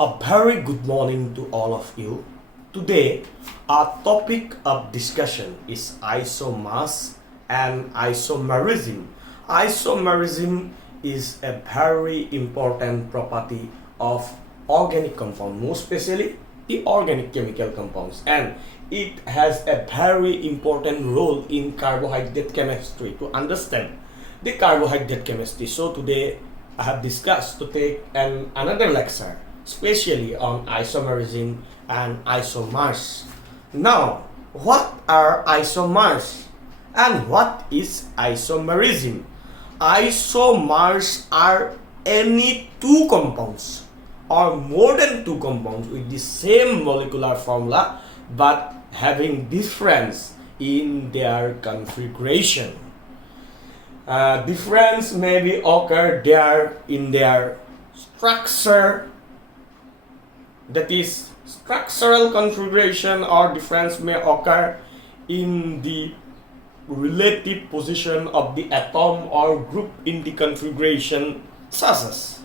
A very good morning to all of you. Today, our topic of discussion is isomers and isomerism. Isomerism is a very important property of organic compound, more especially the organic chemical compounds, and it has a very important role in carbohydrate chemistry to understand the carbohydrate chemistry. So today I have discussed to take another lecture especially on isomerism and isomers. Now, what are isomers and what is isomerism? Isomers are any two compounds or more than two compounds with the same molecular formula but having difference in their configuration. Difference may be occur there in their structure, that is structural configuration, or difference may occur in the relative position of the atom or group in the configuration success.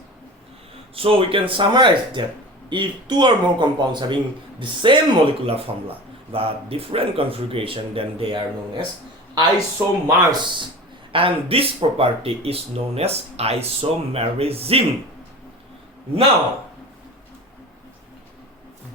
So we can summarize that if two or more compounds having the same molecular formula but different configuration, then they are known as isomers, and this property is known as isomerism. Now,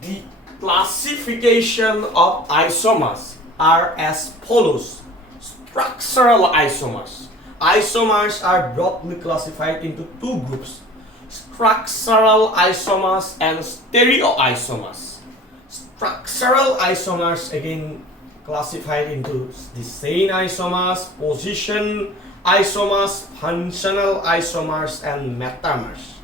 the classification of isomers are as follows. Structural isomers. Isomers are broadly classified into two groups: structural isomers and stereoisomers. Structural isomers again classified into the same isomers, position isomers, functional isomers, and metamers.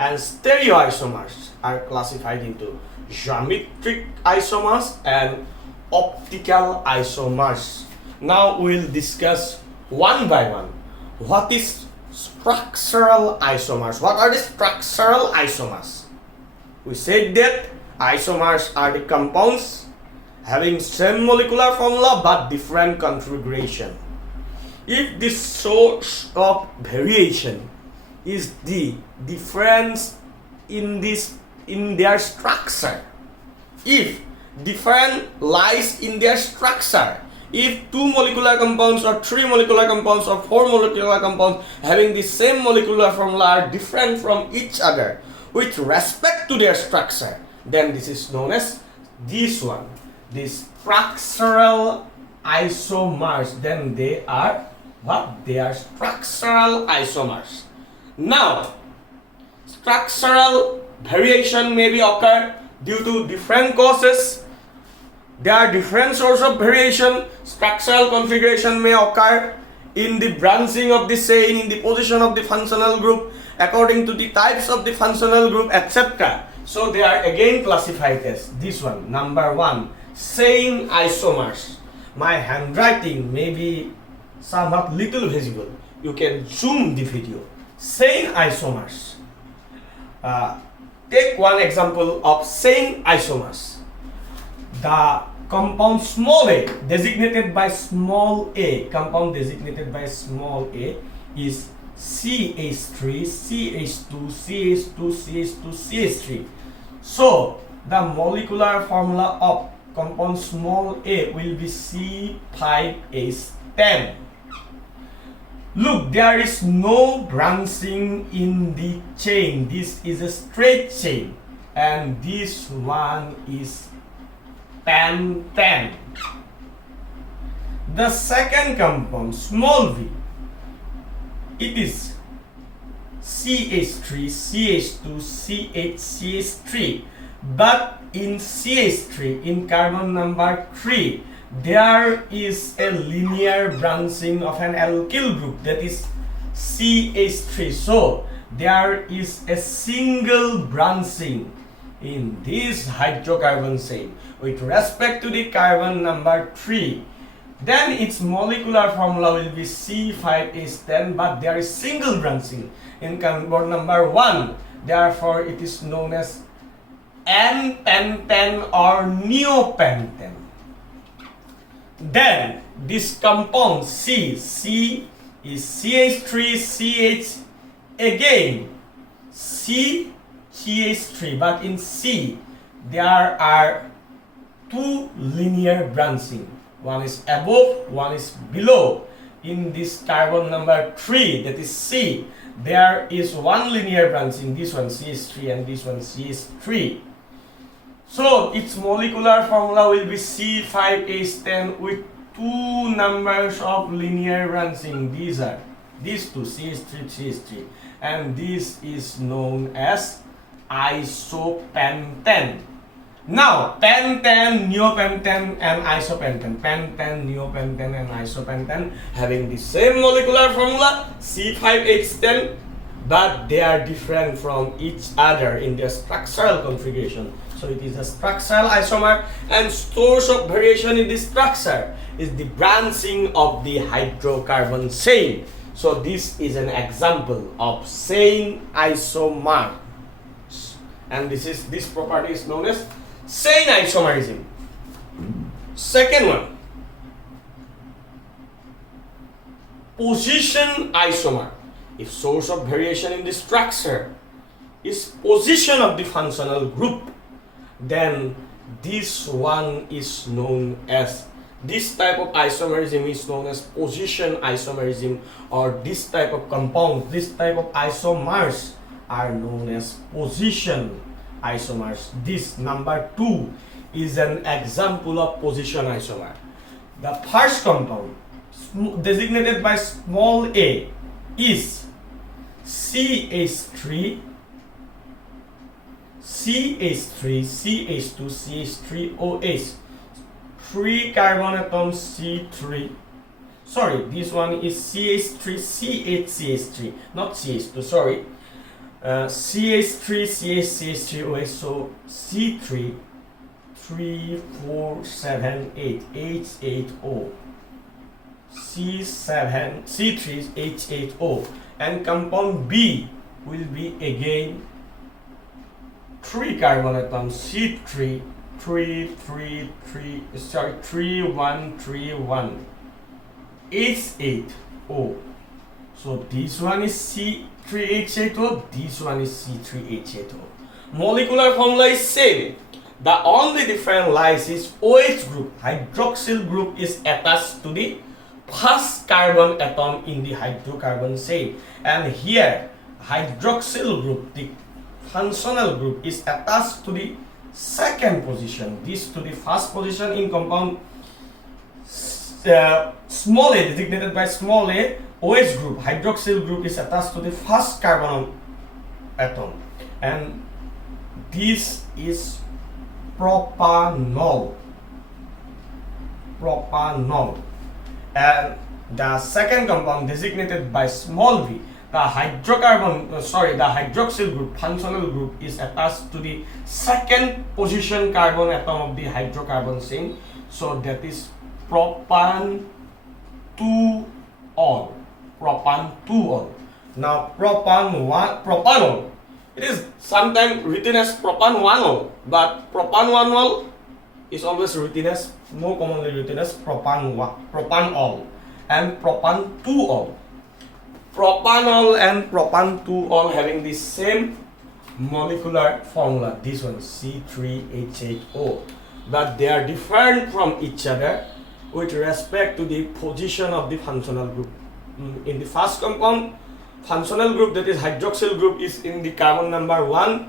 And stereoisomers are classified into geometric isomers and optical isomers. Now we'll discuss one by one. What is structural isomers? What are the structural isomers? We said that isomers are the compounds having same molecular formula but different configuration. If the source of variation is the difference in their structure, if different lies in their structure, if two molecular compounds or three molecular compounds or four molecular compounds having the same molecular formula are different from each other with respect to their structure, then this is known as this one, the structural isomers. Then they are what? They are structural isomers. Now, structural variation may be occur due to different causes. There are different sources of variation. Structural configuration may occur in the branching of the chain, in the position of the functional group, according to the types of the functional group, etc. So they are again classified as this one. Number one, chain isomers. My handwriting may be somewhat little visible. You can zoom the video. Chain isomers. Take one example of chain isomers. The compound small a designated by small a, compound designated by small a is CH3, CH2, CH2, CH2, CH3. So the molecular formula of compound small a will be C5H10. Look, there is no branching in the chain. This is a straight chain, and this one is pen. The second compound, small v, it is CH3, CH2, CH3. But in CH3, in carbon number 3, there is a linear branching of an alkyl group, that is CH3. So there is a single branching in this hydrocarbon chain with respect to the carbon number 3. Then its molecular formula will be C5H10, but there is single branching in carbon number 1. Therefore, it is known as N-pentane or neopentane. Then this compound C is CH3CH again. C CH3, but in C there are two linear branching. One is above, one is below. In this carbon number 3, that is C, there is one linear branching, this one CH3 and this one CH3. So its molecular formula will be C5H10 with two numbers of linear branching. These are these two, CH3, CH3, and this is known as isopentane. Now, pentane, neopentane, and isopentane. Pentane, neopentane, and isopentane having the same molecular formula C5H10, but they are different from each other in their structural configuration. So it is a structural isomer, and source of variation in the structure is the branching of the hydrocarbon chain. So this is an example of chain isomer, and this property is known as chain isomerism. Second one, position isomer. If source of variation in the structure is position of the functional group, then this one is known as, this type of isomerism is known as position isomerism, or this type of compound, this type of isomers are known as position isomers. This number 2 is an example of position isomer. The first compound designated by small a is CH3, CH3, CH2, CH3OH, 3 carbon atoms C3. Sorry, this one is CH3, CH3, not CH2, sorry. CH3, CH3OH, so C3, 3, 4, 7, 8, H8O. C7, C3 H8O, and compound B will be again 3 carbon atoms C3, 3, 3, 3, sorry, 3, 1, 3, 1, H8O. So this one is C3H8O, this one is C3H8O. Molecular formula is same. The only difference lies is OH group, hydroxyl group, is attached to the first carbon atom in the hydrocarbon chain, and here hydroxyl group, the functional group, is attached to the second position, this to the first position in compound small a, designated by small a. OH group, hydroxyl group, is attached to the first carbon atom, and this is propanol. And the second compound designated by small v, the hydroxyl group, functional group, is attached to the second position carbon atom of the hydrocarbon chain, so that is propan 2-ol. Now propanol, it is sometimes written as propan-1-ol, but propan-1-ol is always written as, more commonly written as propanol, and propan-2-ol. Propanol and propan-2-ol having the same molecular formula, this one C3H8O, but they are different from each other with respect to the position of the functional group. In the first compound, functional group, that is hydroxyl group, is in the carbon number 1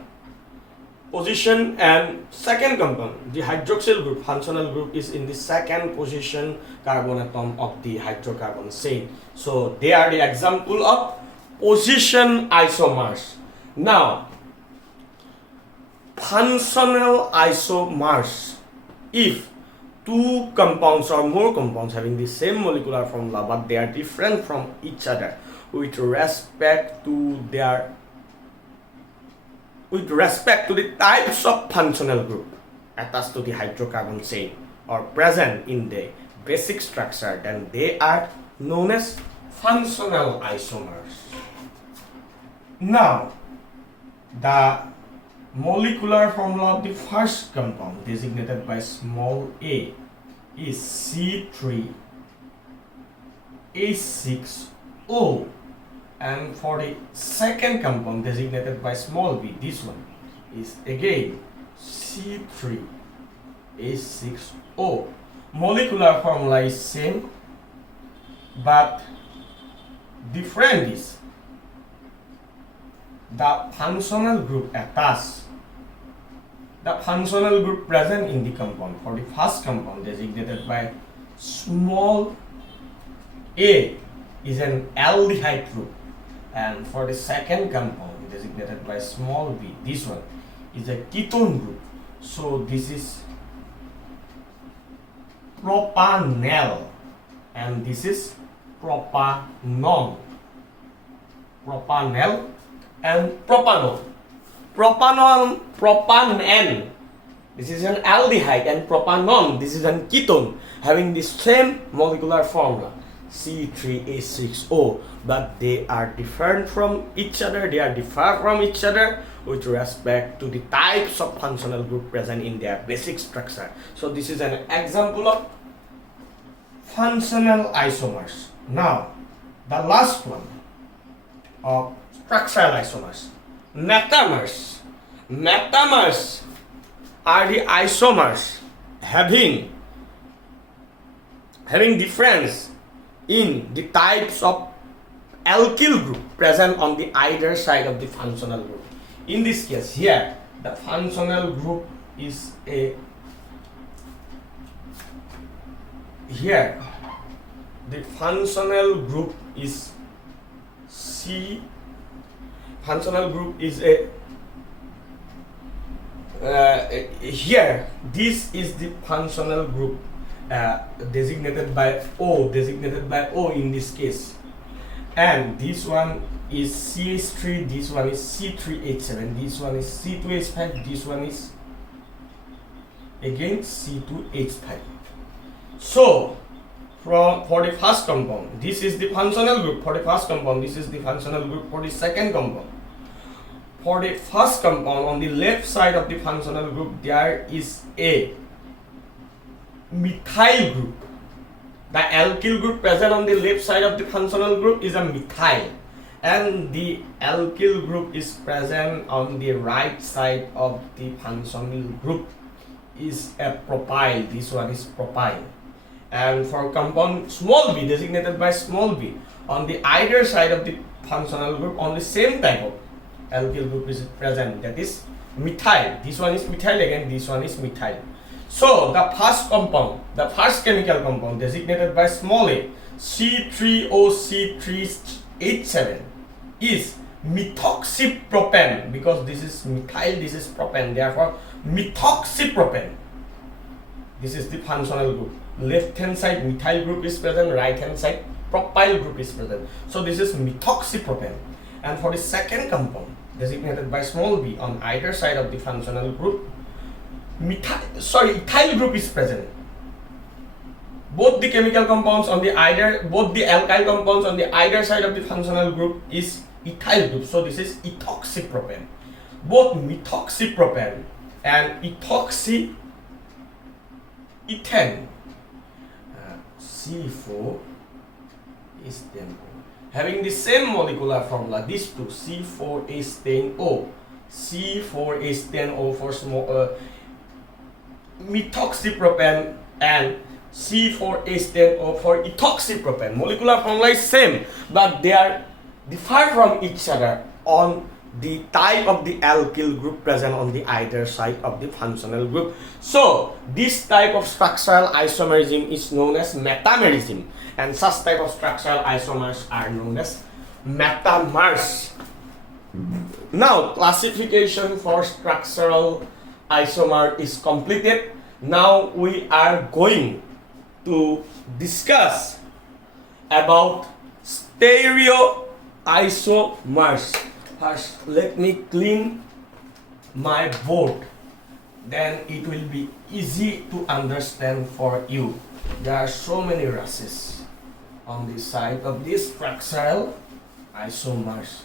position, and second compound, the hydroxyl group, functional group, is in the second position carbon atom of the hydrocarbon chain. So they are the example of position isomers. Now, functional isomers, if two compounds or more compounds having the same molecular formula but they are different from each other with respect to the types of functional group attached to the hydrocarbon chain or present in the basic structure, then they are known as functional isomers. Now, the molecular formula of the first compound designated by small a is C3H6O, and for the second compound designated by small b, this one is again C3H6O. Molecular formula is same, but different is the functional group attached. The functional group present in the compound. For the first compound designated by small a is an aldehyde group, and for the second compound designated by small b, this one is a ketone group. So this is propanal and this is propanol. Propanal and propanol. Propan, this is an aldehyde, and propanon, this is a ketone, having the same molecular formula C3H6O, but they are different from each other, they are differ from each other with respect to the types of functional group present in their basic structure. So this is an example of functional isomers. Now, the last one of structural isomers, metamers. Metamers are the isomers having difference in the types of alkyl group present on the either side of the functional group. In this case here, the functional group is the functional group is C. Functional group is here, this is the functional group designated by O in this case, and this one is CH3, this one is C3H7, this one is C2H5, this one is again C2H5. So for the first compound, this is the functional group. For the first compound, this is the functional group. For the second compound, for the first compound, on the left side of the functional group, there is a methyl group. The alkyl group present on the left side of the functional group is a methyl, and the alkyl group is present on the right side of the functional group is a propyl. This one is propyl. And for compound small b designated by small b, on the either side of the functional group, on the same type of alkyl group is present, that is methyl. This one is methyl again, this one is methyl. So the first compound, the first chemical compound designated by small a, C3OC3H7, is methoxypropane, because this is methyl, this is propane, therefore methoxypropane. This is the functional group. Left hand side methyl group is present, right hand side propyl group is present. So this is methoxypropane. And for the second compound designated by small b, on either side of the functional group, ethyl group is present. Both the chemical compounds on the alkyl compounds on the either side of the functional group is ethyl group. So this is ethoxypropane. Both methoxypropane and ethane C4 is then having the same molecular formula. These two, C4H10O, C4H10O for small methoxypropane and C4H10O for ethoxypropane. Molecular formula is same, but they are differ from each other on the type of the alkyl group present on the either side of the functional group. So this type of structural isomerism is known as metamerism, and such type of structural isomers are known as metamers. Now classification for structural isomer is completed. Now we are going to discuss about stereoisomers. First, let me clean my board, then it will be easy to understand for you. There are so many rashes on the side of these structural isomers.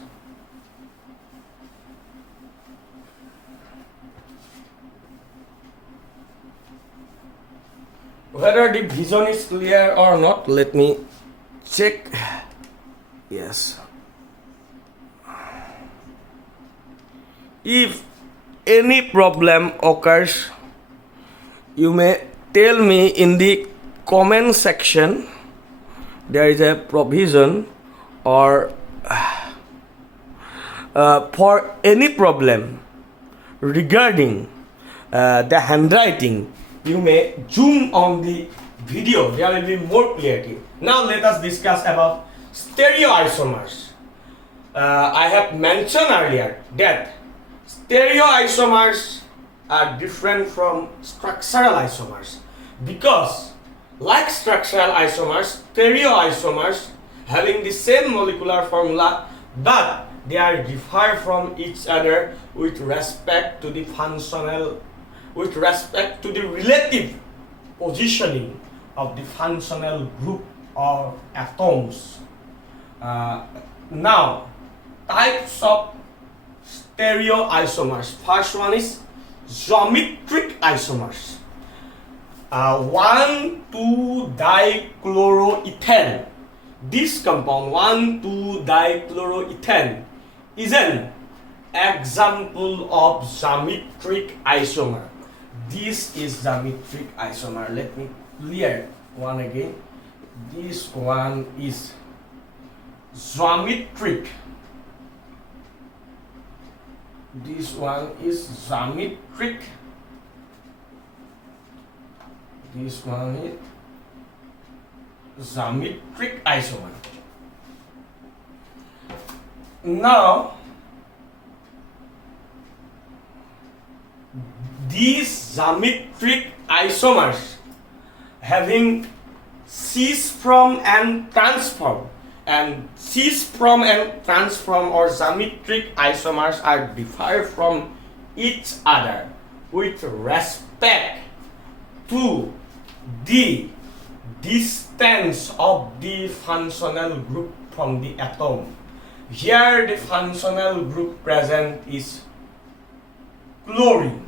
Whether the vision is clear or not, let me check. Yes. If any problem occurs, you may tell me in the comment section. There is a provision or for any problem regarding the handwriting, you may zoom on the video. There will be more clarity. Now let us discuss about stereoisomers. I have mentioned earlier that stereoisomers are different from structural isomers because, like structural isomers, stereoisomers having the same molecular formula, but they are differ from each other with respect to the functional, with respect to the relative positioning of the functional group or atoms. Now, types of stereoisomers. First one is geometric isomers. 1,2-dichloroethane. This compound 1,2-dichloroethane is an example of geometric isomer. This is geometric isomer. Let me clear one again. This one is geometric. This one is geometric. This one is geometric isomer. Now, these geometric isomers having cis from and transform, and cis from and transform or geometric isomers are different from each other with respect to the distance of the functional group from the atom. Here the functional group present is chlorine.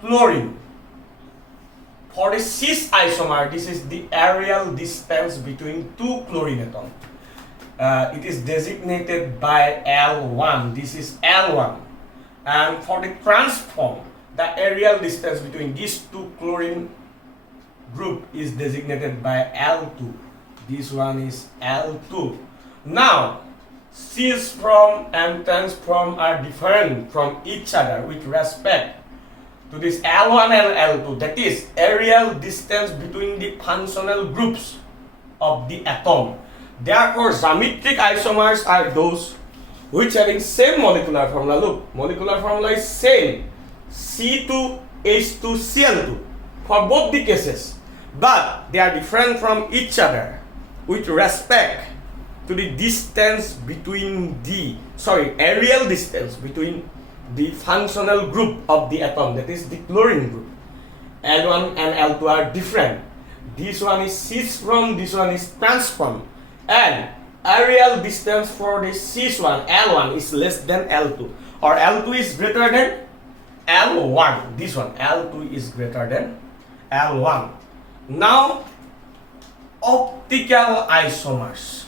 Chlorine. For the cis isomer, this is the areal distance between two chlorine atoms. It is designated by L1. This is L1. And for the transform, the areal distance between these two chlorine group is designated by L2. This one is L2. Now, cis from and transform are different from each other with respect to this L1 and L2, that is areal distance between the functional groups of the atom. Therefore, geometric isomers are those which having same molecular formula. Look, molecular formula is same, C2H2Cl2 for both the cases, but they are different from each other with respect to the distance between the, areal distance between the functional group of the atom, that is the chlorine group. L1 and L2 are different. This one is cis from, this one is transform, and areal distance for the cis one, L1, is less than L2, or L2 is greater than L1. This one, L2 is greater than L1. Now, optical isomers.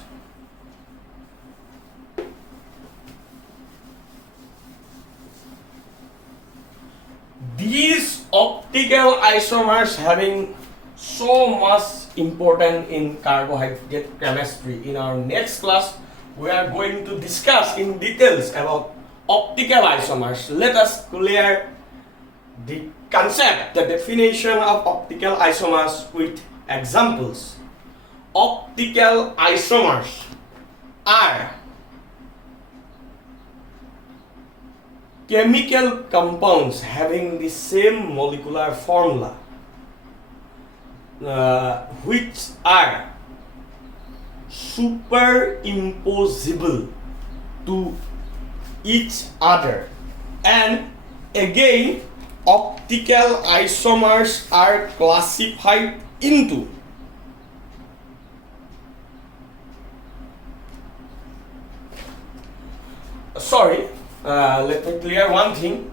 These optical isomers having so much important in carbohydrate chemistry. In our next class, we are going to discuss in details about optical isomers. Let us clear the concept, the definition of optical isomers with examples. Optical isomers are chemical compounds having the same molecular formula, which are superimposable to each other. And again, optical isomers are classified into let me clear one thing.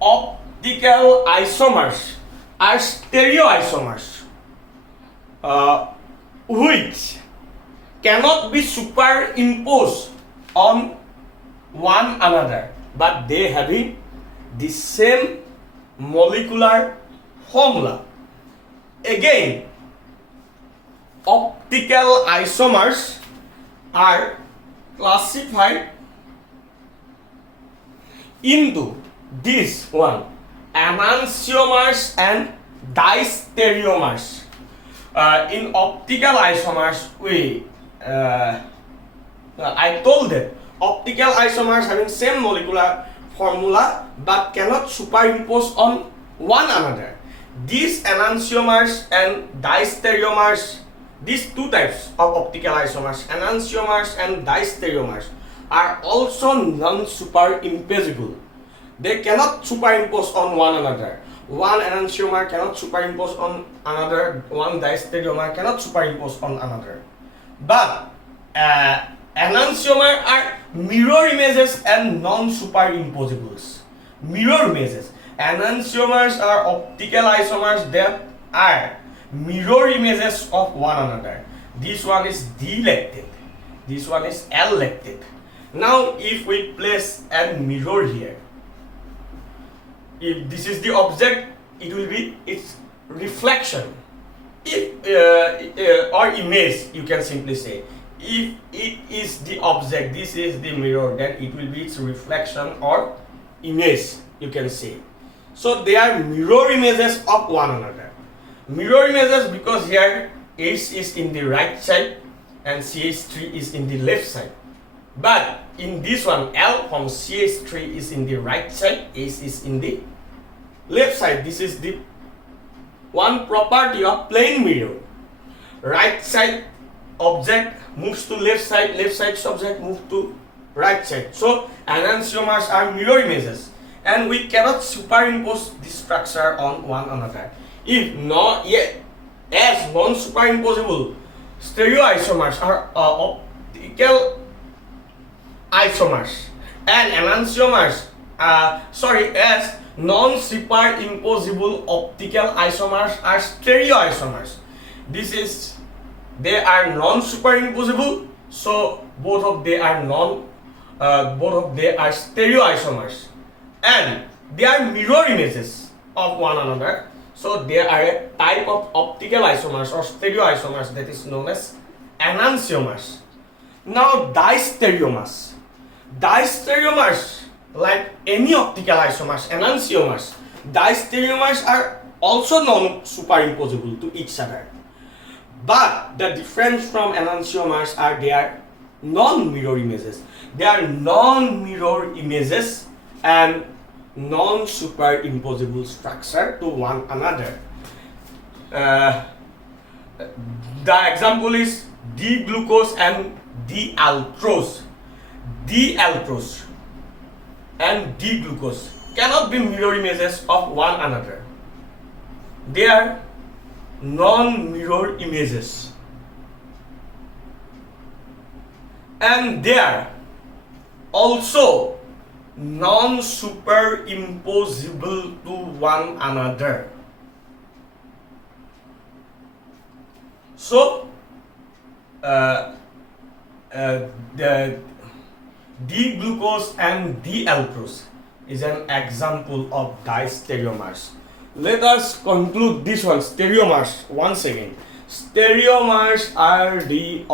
Optical isomers are stereoisomers, which cannot be superimposed on one another, but they having the same molecular formula. Again, optical isomers are classified into this one, enantiomers and diastereomers. In optical isomers, I told that optical isomers having same molecular formula but cannot superimpose on one another. These enantiomers and diastereomers, these two types of optical isomers, enantiomers and diastereomers, are also non-superimposable. They cannot superimpose on one another. One enantiomer cannot superimpose on another, one diastereomer cannot superimpose on another. But enantiomer are mirror images and non-superimposables. Mirror images. Enantiomers are optical isomers that are mirror images of one another. This one is D-lactate. This one is L-lactate. Now, if we place a mirror here, if this is the object, it will be its reflection. If or image, you can simply say. If it is the object, this is the mirror, then it will be its reflection or image, you can say. So they are mirror images of one another. Mirror images because here H is in the right side and CH3 is in the left side. But in this one, L from CH3 is in the right side, H is in the left side. This is the one property of plane mirror. Right side object moves to left side subject moves to right side. So enantiomers are mirror images, and we cannot superimpose this structure on one another. If not yet, as non-superimposable, stereoisomers are optical isomers, and enantiomers as non-superimposable optical isomers are stereoisomers. They are non-superimposable, so both of they are stereoisomers, and they are mirror images of one another. So they are a type of optical isomers or stereoisomers that is known as enantiomers. Now diastereomers. Diastereomers, like any optical isomers, enantiomers, diastereomers are also non-superimposable to each other. But the difference from enantiomers are they are non-mirror images. They are non-mirror images and non-superimposable structure to one another. The example is D-glucose and D-altrose. D-altrose and D-glucose cannot be mirror images of one another. They are non-mirror images, and they are also non-superimposable to one another. So the D-glucose and D-altrose is an example of diastereomers. Let us conclude this one, stereomers, once again. Stereomers are the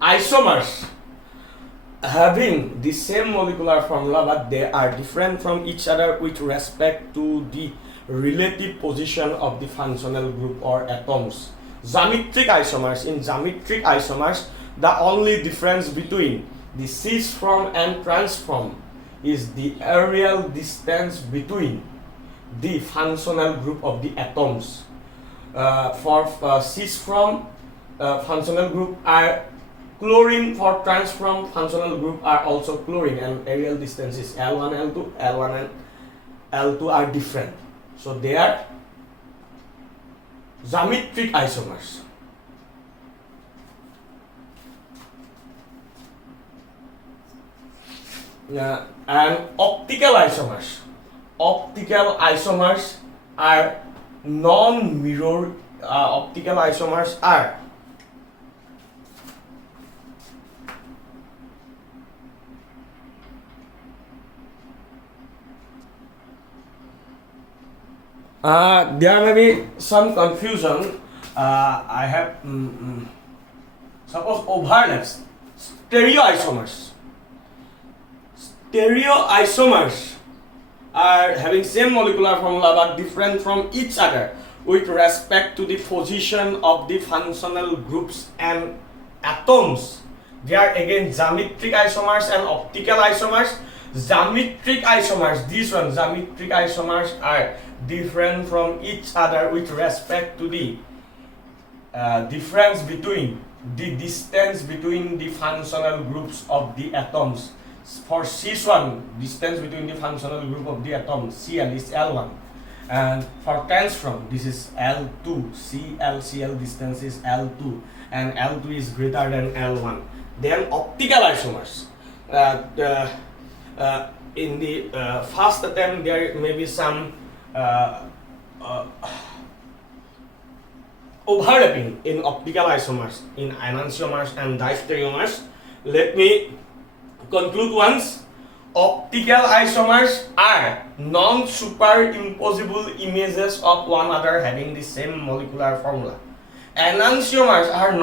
isomers having the same molecular formula, but they are different from each other with respect to the relative position of the functional group or atoms. Geometric isomers. In geometric isomers, the only difference between the cis form and trans form is the areal distance between the functional group of the atoms. For cis form functional group are chlorine, for trans form functional group are also chlorine, and areal distances L1, L2, L1 and L2 are different. So they are geometric isomers. And optical isomers. Optical isomers are non-mirror. Optical isomers are There may be some confusion. I have suppose overlaps. Stereoisomers. Stereoisomers are having same molecular formula but different from each other with respect to the position of the functional groups and atoms. They are again geometric isomers and optical isomers. Geometric isomers, these ones, geometric isomers are different from each other with respect to the difference between the distance between the functional groups of the atoms. For cis1, distance between the functional group of the atom Cl is L1, and for transform this is L2. Cl distance is L2, and L2 is greater than L1. Then optical isomers. In the first attempt, there may be some overlapping in optical isomers, in enantiomers and diastereomers. Let me conclude once. Optical isomers are non-superimposable images of one another having the same molecular formula. Enantiomers are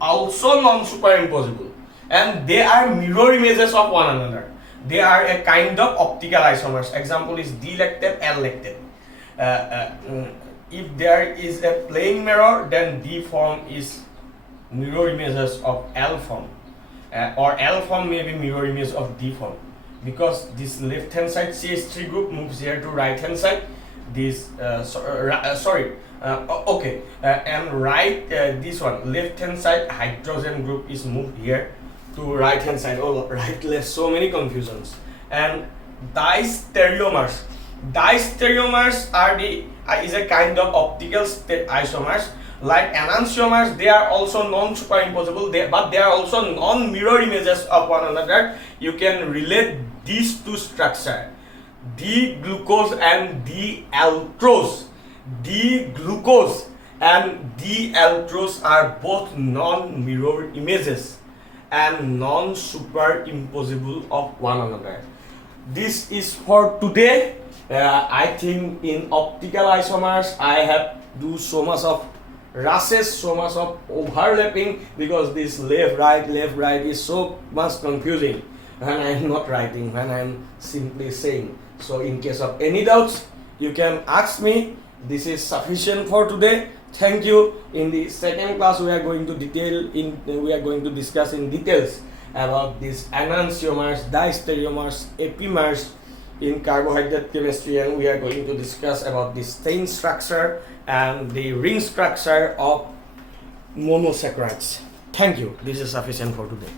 also non-superimposable, and they are mirror images of one another. They are a kind of optical isomers. Example is D-lactate, L-lactate. If there is a plane mirror, then D form is mirror images of L form, or L form may be mirror image of D form, because this left hand side CH3 group moves here to right hand side. This and right this one left hand side hydrogen group is moved here to right hand side. Oh, right, left, so many confusions. And diastereomers. Diastereomers are is a kind of optical state isomers. Like enantiomers, they are also non-superimposable, but they are also non-mirror images of one another. You can relate these two structures, D-glucose and D-altrose. D-glucose and D-altrose are both non-mirror images and non-superimposable of one another. This is for today. I think in optical isomers I have do so much of rushes, so much of overlapping, because this left right is so much confusing when I am not writing, when I am simply saying. So in case of any doubts, you can ask me. This is sufficient for today. Thank you. In the second class, we are going to discuss in details about these enantiomers, diastereomers, epimers in carbohydrate chemistry, and we are going to discuss about the stain structure and the ring structure of monosaccharides. Thank you. This is sufficient for today.